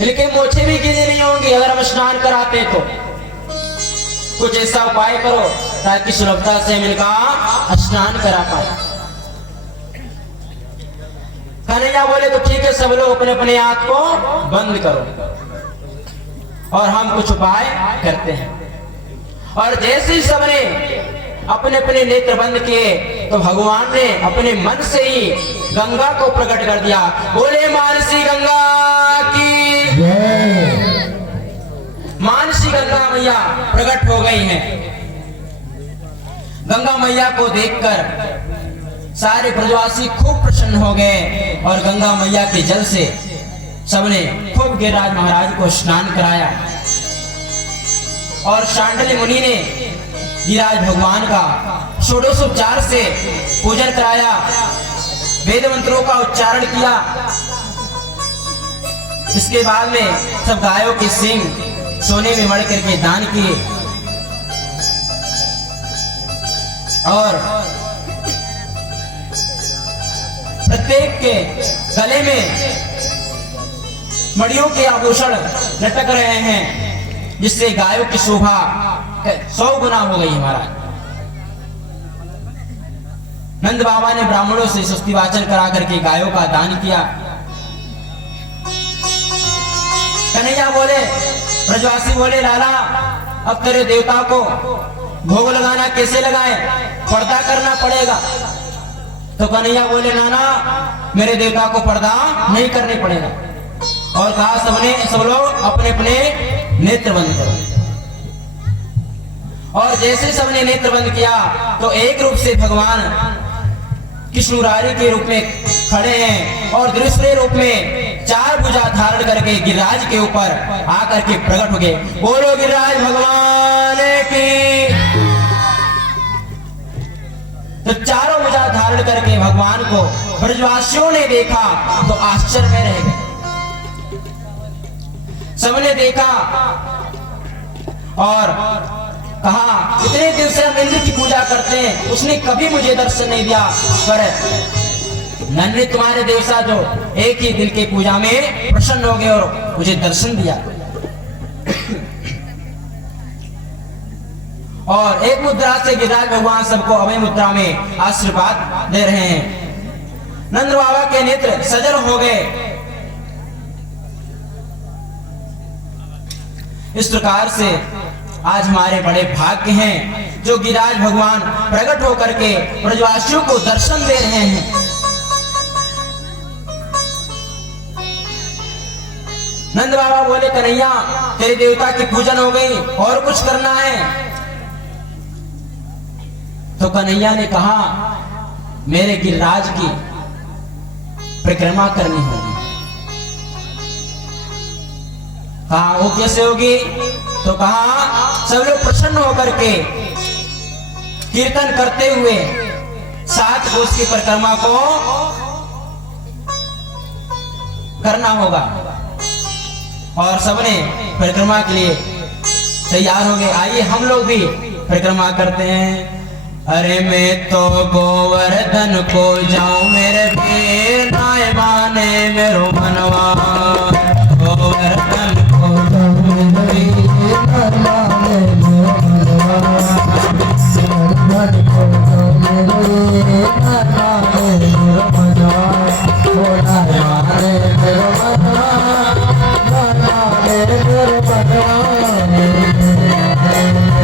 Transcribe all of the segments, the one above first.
इनके मोछे भी गीली नहीं होंगी अगर हम स्नान कराते तो। कुछ ऐसा उपाय करो ताकि सुलभता से हम इनका स्नान करा पाए। कन्हैया बोले तो ठीक है, सब लोग अपने अपने आंख को बंद करो और हम कुछ उपाय करते हैं। और जैसे ही सबने अपने अपने नेत्र बंद किए तो भगवान ने अपने मन से ही गंगा को प्रकट कर दिया। बोले मानसी गंगा की जय। मानसी गंगा मैया प्रकट हो गई हैं। गंगा मैया को देखकर सारे ब्रजवासी खूब प्रसन्न हो गए और गंगा मैया के जल से सबने खूब गिरिराज महाराज को स्नान कराया। और शांडिल्य मुनि ने गिरिराज भगवान का षोडशोपचार से पूजन कराया, वेद मंत्रों का उच्चारण किया। इसके बाद में सब गायों के सींग सोने में मढ़ करके दान किए और प्रत्येक के गले में मड़ियों के आभूषण लटक रहे हैं, जिससे गायों की शोभा 100 गुना हो गई। महाराज नंद बाबा ने ब्राह्मणों से स्वस्ति वाचन करा करके गायों का दान किया। कन्हैया बोले, ब्रजवासी बोले, लाला अब तेरे देवता को भोग लगाना कैसे लगाए, पर्दा करना पड़ेगा। तो कन्हैया बोले, नाना मेरे देवता को पर्दा नहीं करने पड़ेगा। और कहा सब लोग अपने अपने नेत्र बंद करो। और जैसे सबने नेत्र बंद किया तो एक रूप से भगवान कृष्ण मुरारी के रूप में खड़े हैं और दूसरे रूप में 4 भुजा धारण करके गिरिराज के ऊपर आकर के प्रकट हो गए। बोलो गिरिराज भगवान की। तो चारों भुजा धारण करके भगवान को ब्रजवासियों ने देखा तो आश्चर्य में रह गए। सबने देखा और कहा, इतने दिन से हम इंद्र की पूजा करते हैं, उसने कभी मुझे दर्शन नहीं दिया, पर नन्हे तुम्हारे देवता जो एक ही दिल के पूजा में प्रसन्न हो गए और मुझे दर्शन दिया। और एक मुद्रा से गिरिराज भगवान सबको अभय मुद्रा में आशीर्वाद दे रहे हैं। नंद बाबा के नेत्र सजल हो गए। इस प्रकार से आज हमारे बड़े भाग्य हैं जो गिरिराज भगवान प्रकट होकर के ब्रजवासियों को दर्शन दे रहे हैं। नंद बाबा बोले, कन्हैया तेरे देवता की पूजन हो गई, और कुछ करना है। तो कन्हैया ने कहा, मेरे गिरिराज की परिक्रमा करनी होगी। कहा वो कैसे होगी? तो कहा सब लोग प्रसन्न होकर के कीर्तन करते हुए 7 कोस की परिक्रमा को करना होगा। और सबने परिक्रमा के लिए तैयार हो गए। आइए हम लोग भी परिक्रमा करते हैं। अरे मैं तो गोवर्धन को जाऊं मेरे पीर नाय माने मेरो मनवा, गोवर्धन को जाऊं मेरे पीर नाय माने मेरो मनवा, गोवर्धन को जाऊं मेरे नाय माने मेरो मनवा, नाय माने मेरो मनवा, नाय माने मेरो मनवा,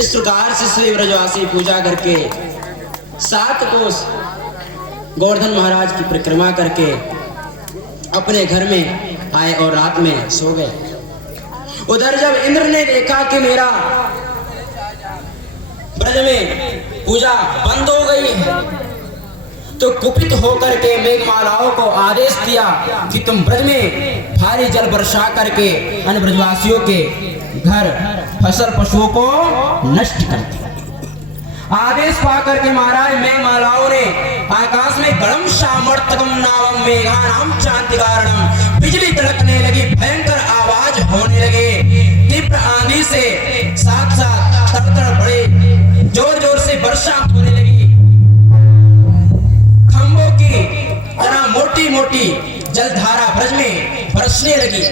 इस प्रकार से श्री ब्रजवासी पूजा करके 7 कोस गोवर्धन महाराज की परिक्रमा करके अपने घर में आए और रात में सो गए। उधर जब इंद्र ने देखा कि मेरा ब्रज में पूजा बंद हो गई है, तो कुपित होकर के मेघमालाओं को आदेश दिया कि तुम ब्रज में भारी जल वर्षा करके अन्य ब्रजवासियों के घर फसल पशुओं को नष्ट कर दिया। आदेश पाकर के महाराज मेघमालाओं ने आकाश में गणम सामर्थकम नावम मेघानाम चांति कारणम, बिजली तड़कने लगी, भयंकर आवाज होने लगे, तीव्र आंधी से साथ साथ तड़तड़ बड़े जोर जोर से वर्षा होने लगी, खंभों की तरह मोटी मोटी जलधारा ब्रज में बरसने लगी।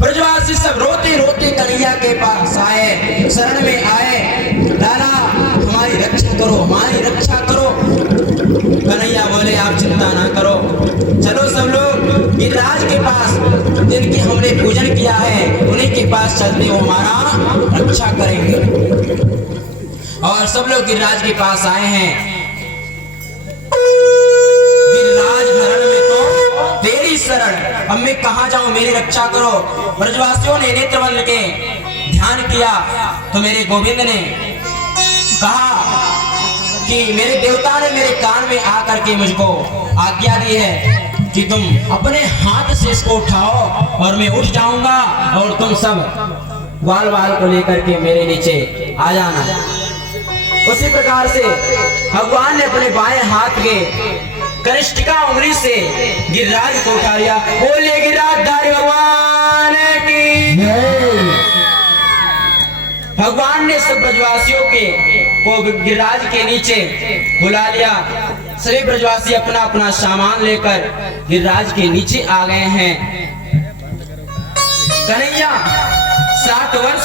ब्रजवासी सब रोते रोते कन्हैया के पास आए, शरण में आए, लाला हमारी रक्षा करो, हमारी रक्षा करो। कन्हैया बोले आप चिंता ना करो, चलो सब लोग गिरिराज के पास, जिनकी हमने पूजन किया है उन्हीं के पास चलते, वो हमारा रक्षा करेंगे। और सब लोग गिरिराज के पास आए हैं। गिरिराज भरण में तो तेरी शरण, अब मैं कहाँ जाऊं, मेरी रक्षा करो। ब्रजवासियों ने नेत्र बंद के ध्यान किया तो मेरे गोविंद ने कहा कि मेरे देवता ने मेरे कान में आकर के मुझको आज्ञा दी है कि तुम अपने हाथ से इसको उठाओ और मैं उठ जाऊंगा और तुम सब ग्वाल वाल को लेकर के मेरे नीचे आ जाना। उसी प्रकार से भगवान ने अपने बाएं हाथ के कनिष्ठिका उंगली से गिरिराज को उठा लिया। बोलिए गिरिराजधारी भगवान की। भगवान ने सब ब्रजवासियों को गिरिराज के नीचे बुला लिया। सभी ब्रजवासी अपना अपना सामान लेकर गिरिराज के नीचे आ गए हैं। कन्हैया 7 वर्ष